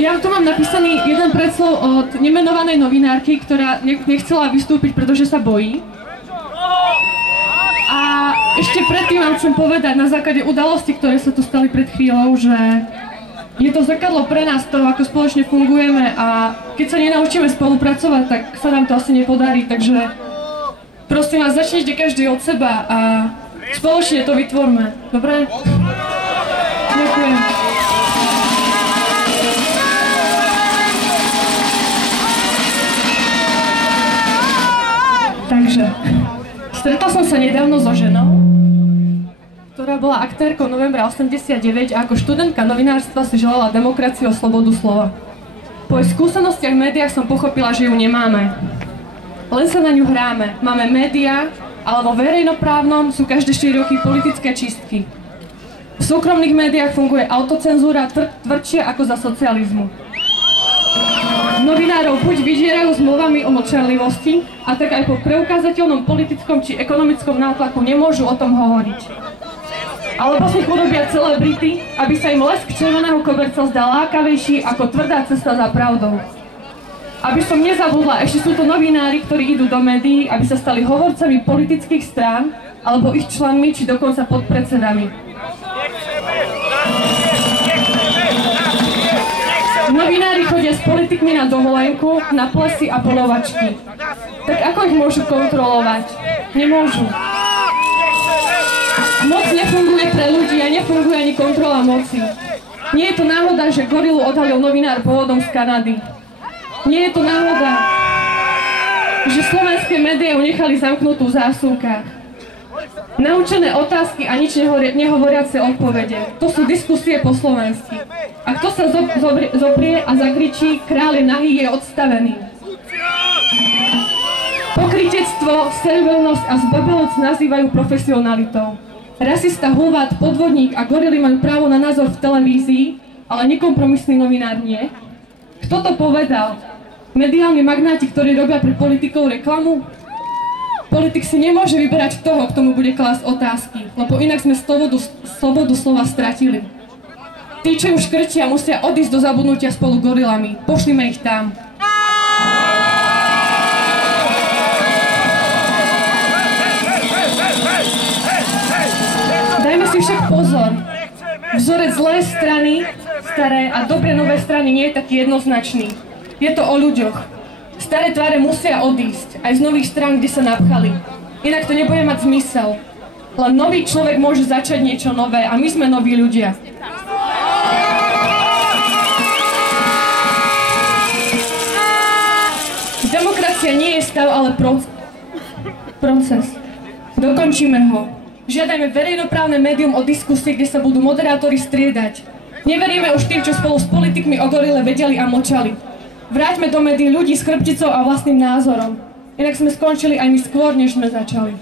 Ja tu mám napísaný jeden predslov od nemenovanej novinárky, ktorá nechcela vystúpiť, pretože sa bojí. A ešte predtým vám chcem povedať na základe udalostí, ktoré sa tu stali pred chvíľou, že je to zrkadlo pre nás toho, ako spoločne fungujeme a keď sa nenaučíme spolupracovať, tak sa nám to asi nepodarí, takže prosím vás, začnite každý od seba a spoločne to vytvorme, dobre? Ďakujem. Takže, stretla som sa nedávno so ženou, ktorá bola aktérkou novembra 89 a ako študentka novinárstva si želala demokraciu a slobodu slova. Po jej skúsenostiach v médiách som pochopila, že ju nemáme. Len sa na ňu hráme. Máme médiá, ale vo verejnoprávnom sú každé 4 roky politické čistky. V súkromných médiách funguje autocenzúra tvrdšie ako za socializmu. Novinárov buď vydierajú zmluvami o mlčanlivosti, a tak aj po preukázateľnom politickom či ekonomickom nátlaku nemôžu o tom hovoriť. Alebo si urobia celebrity, aby sa im lesk červeného koberca zdal lákavejší ako tvrdá cesta za pravdou. Aby som nezabudla, ešte sú to novinári, ktorí idú do médií, aby sa stali hovorcami politických strán, alebo ich členmi, či dokonca podpredsedami. Novinári chodia s politikmi na dovolenku, na plesy a polovačky. Tak ako ich môžu kontrolovať? Nemôžu. Moc nefunguje pre ľudí a nefunguje ani kontrola moci. Nie je to náhoda, že gorilu odhalil novinár pôvodom z Kanady. Nie je to náhoda, že slovenské médiá nechali zamknutú v zásuvkách. Naučené otázky a nič nehovoriace odpovede. To sú diskusie po slovensky. A kto sa zoprie a zakričí, kráľ je nahý, je odstavený. Pokrytectvo, servilnosť a zbabelosť nazývajú profesionalitou. Rasista, hulvát, podvodník a gorily majú právo na názor v televízii, ale nekompromisný novinár nie. Kto to povedal? Mediálni magnáti, ktorí robia pre politikov reklamu? Politik si nemôže vyberať toho, kto mu bude klásť otázky, lebo inak sme slobodu slova stratili. Tí, čo ju škrtia, musia odísť do zabudnutia spolu gorilami. Pošlime ich tam. Dajme si však pozor. Vzorec zlé strany, staré a dobre nové strany nie je taký jednoznačný. Je to o ľuďoch. Staré tváre musia odísť, aj z nových strán, kde sa napchali. Inak to nebude mať zmysel. Len nový človek môže začať niečo nové a my sme noví ľudia. Demokracia nie je stav, ale proces. Dokončíme ho. Žiadajme verejnoprávne médium o diskusie, kde sa budú moderátori striedať. Neveríme už tým, čo spolu s politikmi o gorile vedeli a mlčali. Vráťme do médií ľudí s chrbticou a vlastným názorom. Inak sme skončili aj my skôr, než sme začali.